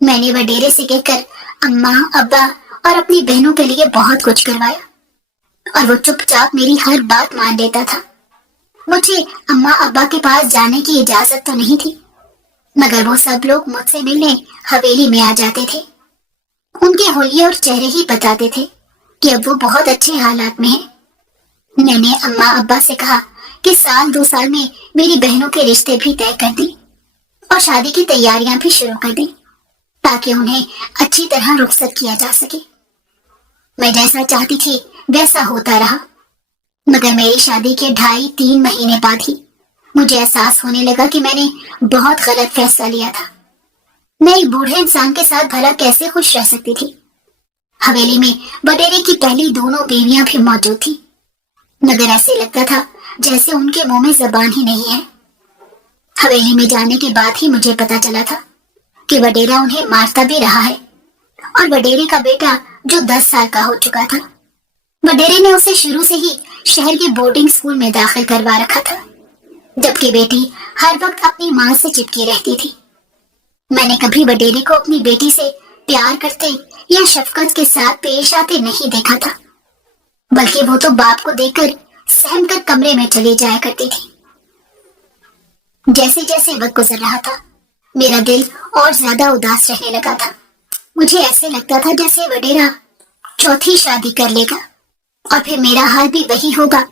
मैंने वडेरे से कहकर अम्मा, अब्बा और अपनी बहनों के लिए बहुत कुछ करवाया और वो चुपचाप मेरी हर बात मान लेता था। मुझे अम्मा अब्बा के पास जाने की इजाजत तो नहीं थी, मगर वो सब लोग मुझसे मिलने हवेली में आ जाते थे। उनके होलिये और चेहरे ही बताते थे कि अब वो बहुत अच्छे हालात में हैं। मैंने अम्मा अब्बा से कहा कि साल 2 साल में मेरी बहनों के रिश्ते भी तय कर दी और शादी की तैयारियां भी शुरू कर दी, ताकि उन्हें अच्छी तरह रुखसत किया जा सके। मैं जैसा चाहती थी वैसा होता रहा, मगर मेरी शादी के 2.5-3 महीने बाद ही मुझे एहसास होने लगा कि मैंने बहुत गलत फैसला लिया था। मैं एक बूढ़े इंसान के साथ भला कैसे खुश रह सकती थी। हवेली में वडेरे की पहली 2 बीवियां भी मौजूद थी, मगर ऐसे लगता था जैसे उनके मुंह में जबान ही नहीं है। हवेली में जाने के बाद ही मुझे पता चला था कि वडेरा उन्हें मारता भी रहा है और वडेरे का बेटा जो 10 साल का हो चुका था, वडेरे ने उसे शुरू से ही शहर के बोर्डिंग स्कूल में दाखिल करवा रखा था, जबकि बेटी हर वक्त अपनी माँ से चिपकी रहती थी। मैंने कभी वडेरे को अपनी बेटी से प्यार करते या शफकत के साथ पेश आते नहीं देखा था, बल्कि वो तो बाप को देखकर सहम कर कमरे में चली जाया करती थी। जैसे जैसे वक्त गुजर रहा था, मेरा दिल और ज्यादा उदास रहने लगा था। मुझे ऐसे लगता था जैसे वडेरा 4थी शादी कर लेगा और फिर मेरा हाल भी वही होगा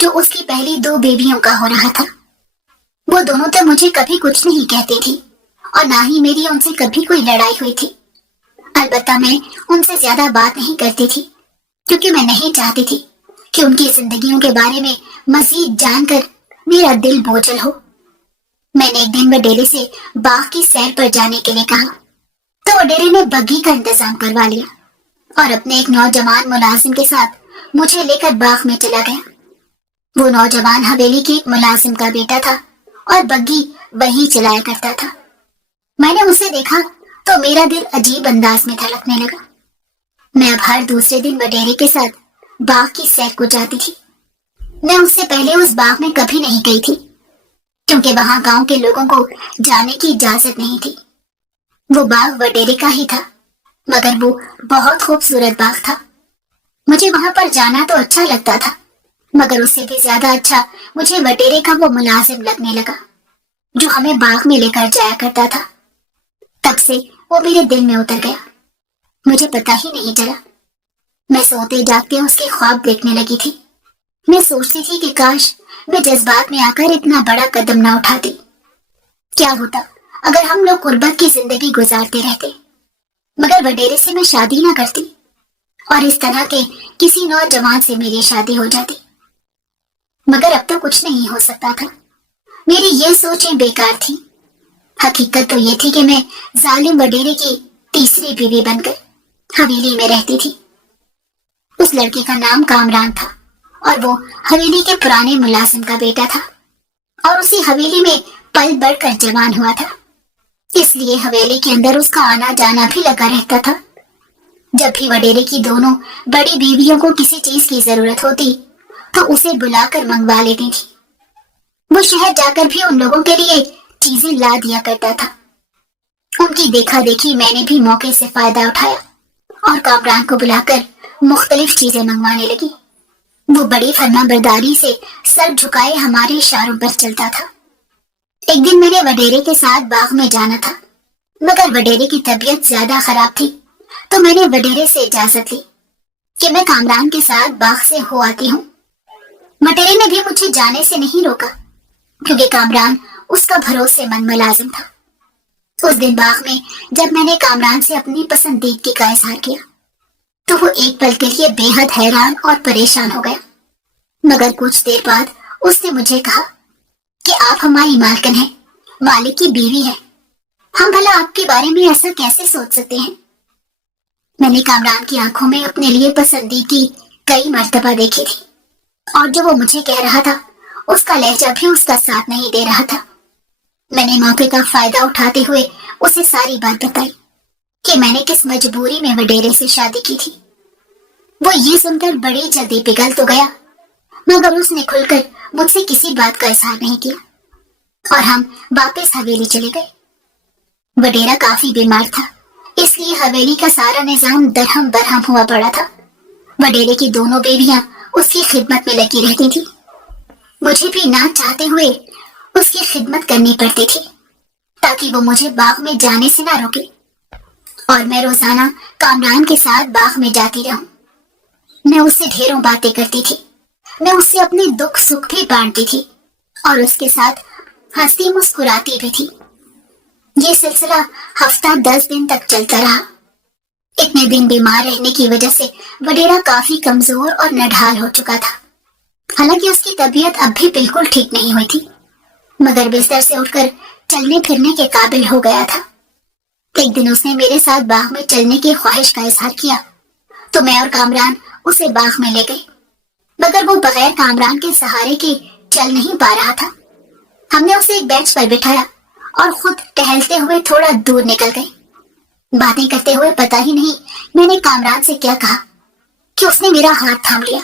जो उसकी पहली 2 बेबियों का हो रहा था। वो दोनों तो मुझे कभी कुछ नहीं कहती थी और ना ही मेरी उनसे कभी कोई लड़ाई हुई थी। अलबत्ता मैं उनसे ज्यादा बात नहीं करती थी, क्योंकि मैं नहीं चाहती थी कि उनकी जिंदगियों के बारे में मजीद जानकर मेरा दिल बोझल हो। मैंने एक दिन वडेरे से बाग की सैर पर जाने के लिए कहा, तो वडेरे ने बग्घी का इंतजाम करवा लिया और अपने एक नौजवान मुलाजिम के साथ मुझे लेकर बाग में चला गया। वो नौजवान हवेली के एक मुलाजिम का बेटा था और बग्घी वही चलाया करता था। मैंने उसे देखा तो मेरा दिल अजीब अंदाज में धड़कने लगा। मैं अब हर दूसरे दिन वडेरे के साथ बाग की सैर को जाती थी। मैं उससे पहले उस बाग में कभी नहीं गई थी, क्योंकि वहां गांव के लोगों को जाने की इजाजत नहीं थी। वो बाग वडेरे का ही था, मगर वो बहुत खूबसूरत बाग था। मुझे वहां पर जाना तो अच्छा लगता था, मगर उससे भी ज्यादा अच्छा मुझे वडेरे का वो मुलाजिम लगने लगा जो हमें बाग में लेकर जाया करता था। तब से वो मेरे दिल में उतर गया। मुझे पता ही नहीं चला, मैं सोते जागते उसके ख्वाब देखने लगी थी। मैं सोचती थी कि काश मैं जज्बात में आकर इतना बड़ा कदम ना उठाती। क्या होता अगर हम लोग गुर्बत की जिंदगी गुजारते रहते, मगर वडेरे से मैं शादी ना करती और इस तरह के किसी नौजवान से मेरी शादी हो जाती। मगर अब तो कुछ नहीं हो सकता था। मेरी ये सोचें बेकार थी। हकीकत तो ये थी कि मैं जालिम वडेरे की तीसरी बीवी बनकर हवेली में रहती थी। उस लड़के का नाम कामरान था और वो हवेली के पुराने मुलाजिम का बेटा था और उसी हवेली में पल बढ़कर जवान हुआ था। इसलिए हवेली के अंदर उसका आना जाना भी लगा रहता था। जब भी वडेरे की दोनों बड़ी बीवियों को किसी चीज की जरूरत होती तो उसे बुलाकर मंगवा लेती थी। वो शहर जाकर भी उन लोगों के लिए चीजें ला दिया करता था। उनकी देखा देखी मैंने भी मौके से फायदा उठाया और कामरान को बुलाकर मुख्तलिफ चीजें मंगवाने लगी। वो बड़ी फरमाबरदारी से सर झुकाए हमारे इशारों पर चलता था। एक दिन मैंने वडेरे के साथ बाग में जाना था, मगर वडेरे की तबीयत ज्यादा खराब थी, तो मैंने वडेरे से इजाजत ली कि मैं कामरान के साथ बाग से हो आती हूँ। वडेरे ने भी मुझे जाने से नहीं रोका, क्योंकि कामरान उसका भरोसेमंद मुलाजिम था। उस दिन बाग में जब मैंने कामरान से अपनी पसंदीदगी का इजहार किया, तो वो एक पल के लिए बेहद हैरान और परेशान हो गया। मगर कुछ देर बाद उसने मुझे कहा कि आप हमारी मालकिन हैं, मालिक की बीवी हैं। हम भला आपके बारे में ऐसा कैसे सोच सकते हैं? मैंने कामरान की आंखों में अपने लिए पसंदीदगी कई मर्तबा देखी थी, और जो वो मुझे कह रहा था उसका लहजा भी उसका साथ नहीं दे रहा था। मैंने मौके का फायदा उठाते हुए उसे सारी बात बताई कि मैंने किस मजबूरी में वडेरे से शादी की थी। वो ये सुनकर बड़ी जल्दी पिघल तो गया, मगर उसने खुलकर मुझसे किसी बात का इजहार नहीं किया और हम वापस हवेली चले गए। वडेरा काफी बीमार था, इसलिए हवेली का सारा निजाम दरहम बरहम हुआ पड़ा था। वडेरे की दोनों बेबियां उसकी खिदमत में लगी रहती थी। मुझे भी ना चाहते हुए उसकी खिदमत करनी पड़ती थी, ताकि वो मुझे बाग में जाने से ना रोके और मैं रोजाना कामरान के साथ बाग में जाती रहूं। मैं उससे ढेरों बातें करती थी, मैं उससे अपने दुख सुख भी बांटती थी और उसके साथ हंसती मुस्कुराती भी थी। ये सिलसिला हफ्ता 10 दिन तक चलता रहा। इतने दिन बीमार रहने की वजह से वडेरा काफी कमजोर और नढाल हो चुका था। हालांकि उसकी तबीयत अब भी बिल्कुल ठीक नहीं हुई थी, मगर बिस्तर से उठकर चलने फिरने के काबिल हो गया था। एक दिन उसने मेरे साथ बाग में चलने की ख्वाहिश का इजहार किया, तो मैं और कामरान उसे बाग में ले गए, मगर वो बगैर कामरान के सहारे के चल नहीं पा रहा था। हमने उसे एक बेंच पर बिठाया और खुद टहलते हुए थोड़ा दूर निकल गए। बातें करते हुए पता ही नहीं मैंने कामरान से क्या कहा कि उसने मेरा हाथ थाम लिया,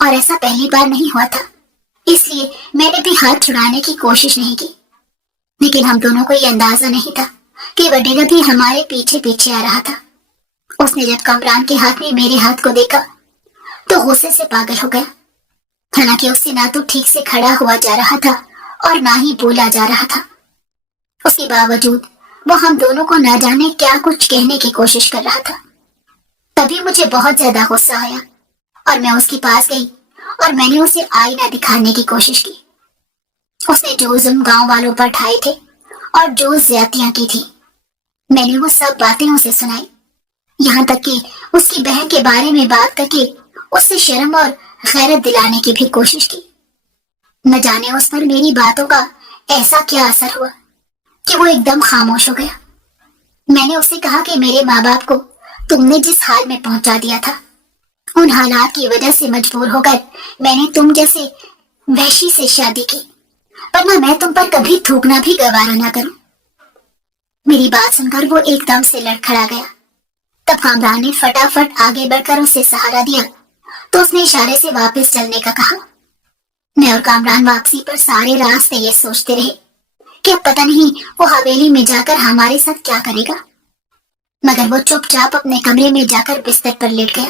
और ऐसा पहली बार नहीं हुआ था, इसलिए मैंने भी हाथ छुड़ाने की कोशिश नहीं की। लेकिन हम दोनों को ये अंदाजा नहीं था कि वडेरा भी हमारे पीछे पीछे आ रहा था। उसने जब कामरान के हाथ में मेरे हाथ को देखा तो गुस्से से पागल हो गया। हालांकि उससे ना तो ठीक से खड़ा हुआ जा रहा था और ना ही बोला जा रहा था। उसके बावजूद वो हम दोनों को ना जाने क्या कुछ कहने की कोशिश कर रहा था। तभी मुझे बहुत ज्यादा गुस्सा आया और मैं उसके पास गई और मैंने उसे आईना दिखाने की कोशिश की। उसने जो जुल्म गांव वालों पर ढाए थे और जो ज्यादतियां की थी, मैंने वो सब बातें उसे सुनाई। यहाँ तक कि उसकी बहन के बारे में बात करके उससे शर्म और गैरत दिलाने की भी कोशिश की। न जाने उस पर मेरी बातों का ऐसा क्या असर हुआ कि वो एकदम खामोश हो गया। मैंने उससे कहा कि मेरे माँ बाप को तुमने जिस हाल में पहुंचा दिया था, उन हालात की वजह से मजबूर होकर मैंने तुम जैसे वहशी से शादी की, वरना मैं तुम पर कभी थूकना भी गवारा ना करूं। मेरी बात सुनकर वो एकदम से लड़खड़ा गया। तब कामरान ने फटाफट आगे बढ़कर उसे सहारा दिया, तो उसने इशारे से वापस चलने का कहा। मैं और कामरान वापसी पर सारे रास्ते ये सोचते रहे کہ اب پتہ نہیں وہ حویلی میں جا کر ہمارے ساتھ کیا کرے گا، مگر وہ چپ چاپ اپنے کمرے میں جا کر بستر پر لیٹ گیا۔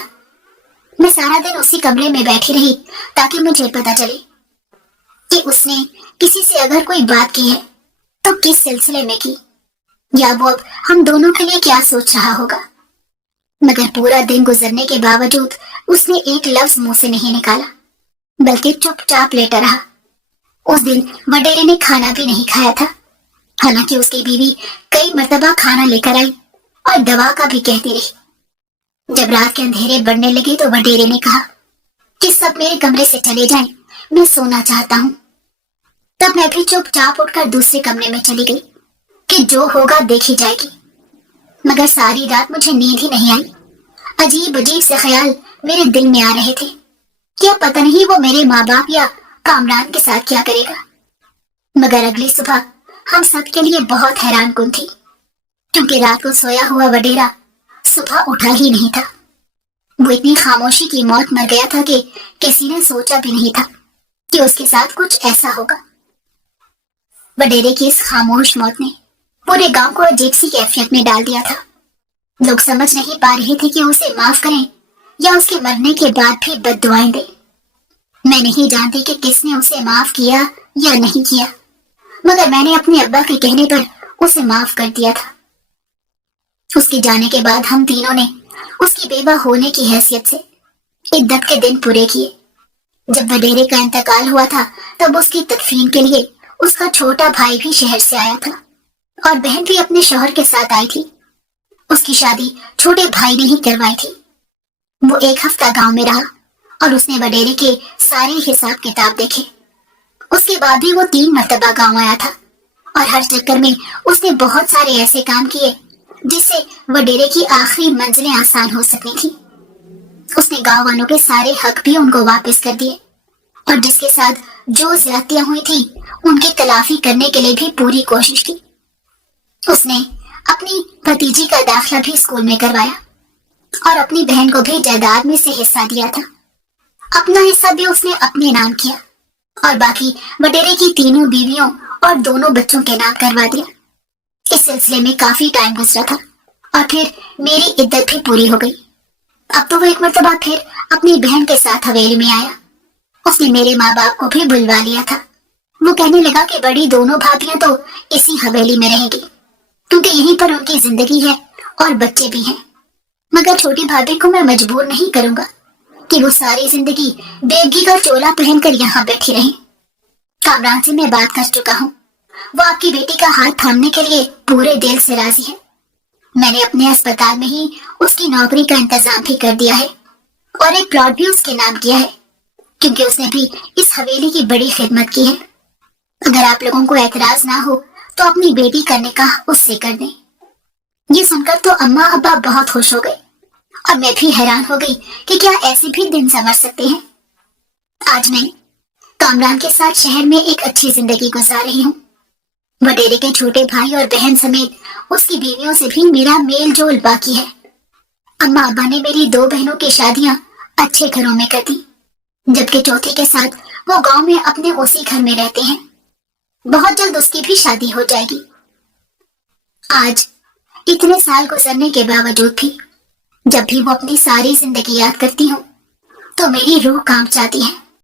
میں سارا دن اسی کمرے میں بیٹھی رہی تاکہ مجھے پتا چلے کہ اس نے کسی سے اگر کوئی بات کی ہے تو کس سلسلے میں کی، یا وہ اب ہم دونوں کے لیے کیا سوچ رہا ہوگا۔ مگر پورا دن گزرنے کے باوجود اس نے ایک لفظ منہ سے نہیں نکالا، بلکہ چپ چاپ لیٹا رہا۔ اس دن وڈیرے نے کھانا بھی نہیں کھایا تھا، حالانکہ اس کی بیوی کئی مرتبہ کھانا لے کر آئی اور دوا کا بھی کہتی رہی۔ جب رات کے اندھیرے بڑھنے لگے تو وڈیرے نے کہا کہ سب میرے کمرے سے چلے جائیں، میں سونا چاہتا ہوں۔ تب میں بھی چپ چاپ اٹھ کر دوسرے کمرے میں چلی گئی کہ جو ہوگا دیکھی جائے گی، مگر ساری رات مجھے نیند ہی نہیں آئی۔ عجیب عجیب سے خیال میرے دل میں آ رہے تھے کہ اب پتہ نہیں وہ میرے ماں باپ یا کامران کے ساتھ کیا کرے گا۔ مگر اگلی صبح ہم سب کے لیے بہت حیران کن تھی، کیونکہ رات کو سویا ہوا وڈیرا صبح اٹھا ہی نہیں تھا۔ وہ اتنی خاموشی کی موت مر گیا تھا کہ کسی نے سوچا بھی نہیں تھا کہ اس کے ساتھ کچھ ایسا ہوگا۔ وڈیرے کی اس خاموش موت نے پورے گاؤں کو عجیب سی کیفیت میں ڈال دیا تھا۔ لوگ سمجھ نہیں پا رہے تھے کہ اسے معاف کریں یا اس کے مرنے کے بعد بھی بد دعائیں دیں۔ میں نہیں جانتی کہ کس نے اسے معاف کیا یا نہیں کیا، مگر میں نے اپنے ابا کے کہنے پر اسے معاف کر دیا تھا۔ اس کے جانے کے بعد ہم تینوں نے اس کی بیوہ ہونے کی حیثیت سے عدت کے دن پورے کیے۔ جب وڈیرے کا انتقال ہوا تھا تب اس کی تدفین کے لیے اس کا چھوٹا بھائی بھی شہر سے آیا تھا اور بہن بھی اپنے شوہر کے ساتھ آئی تھی۔ اس کی شادی چھوٹے بھائی نے ہی کروائی تھی۔ وہ ایک ہفتہ گاؤں میں رہا اور اس نے وڈیرے کے سارے حساب کتاب دیکھے۔ اس کے بعد بھی وہ 3 مرتبہ گاؤں آیا تھا اور ہر چکر میں اس نے بہت سارے ایسے کام کیے جس سے وڈیرے کی آخری منزلیں آسان ہو سکتی تھی۔ اس نے گاؤں والوں کے سارے حق بھی ان کو واپس کر دیے اور جس کے ساتھ جو زیادتیاں ہوئی تھی ان کی تلافی کرنے کے لیے بھی پوری کوشش کی۔ اس نے اپنی بھتیجی کا داخلہ بھی اسکول میں کروایا اور اپنی بہن کو بھی جائیداد میں سے حصہ دیا تھا۔ اپنا حصہ بھی اس نے اپنے نام کیا اور باقی وڈیرے کی 3 بیویوں اور 2 بچوں کے نام کروا دیا۔ اس سلسلے میں کافی ٹائم گزرا تھا اور پھر میری عدت بھی پوری ہو گئی۔ اب تو وہ ایک مرتبہ پھر اپنی بہن کے ساتھ حویلی میں آیا۔ اس نے میرے ماں باپ کو بھی بلوا لیا تھا۔ وہ کہنے لگا کہ بڑی 2 بھابیاں تو اسی حویلی میں رہیں گی کیونکہ یہیں پر ان کی زندگی ہے اور بچے بھی ہیں، مگر چھوٹی بھابھی کو میں مجبور نہیں کروں گا کہ وہ ساری زندگی بیگی کا چولا پہن کر یہاں بیٹھی رہیں۔ کامران سے میں بات کر چکا ہوں، وہ آپ کی بیٹی کا ہاتھ تھامنے کے لیے پورے دل سے راضی ہے۔ میں نے اپنے اسپتال میں ہی اس کی نوکری کا انتظام بھی کر دیا ہے اور ایک پلاٹ بھی اس کے نام کیا ہے، کیونکہ اس نے بھی اس حویلی کی بڑی خدمت کی ہے۔ اگر آپ لوگوں کو اعتراض نہ ہو تو اپنی بیٹی کا نکاح اس سے کر دیں۔ یہ سن کر تو اماں ابا بہت خوش ہو گئے اور میں بھی حیران ہو گئی کہ کیا ایسے بھی دن سنور سکتے ہیں۔ آج میں کامران کے ساتھ شہر میں ایک اچھی زندگی گزار رہی ہوں۔ وڈیرے کے چھوٹے بھائی اور بہن سمیت اس کی بیویوں سے بھی میرا میل جول باقی ہے۔ اماں ابا نے میری 2 بہنوں کی شادیاں اچھے گھروں میں کر دی، جبکہ چوتھی کے ساتھ وہ گاؤں میں اپنے اسی گھر میں رہتے ہیں۔ بہت جلد اس کی بھی شادی ہو جائے گی۔ آج اتنے سال گزرنے کے باوجود بھی جب بھی وہ اپنی ساری زندگی یاد کرتی ہوں تو میری روح کانپ جاتی ہے۔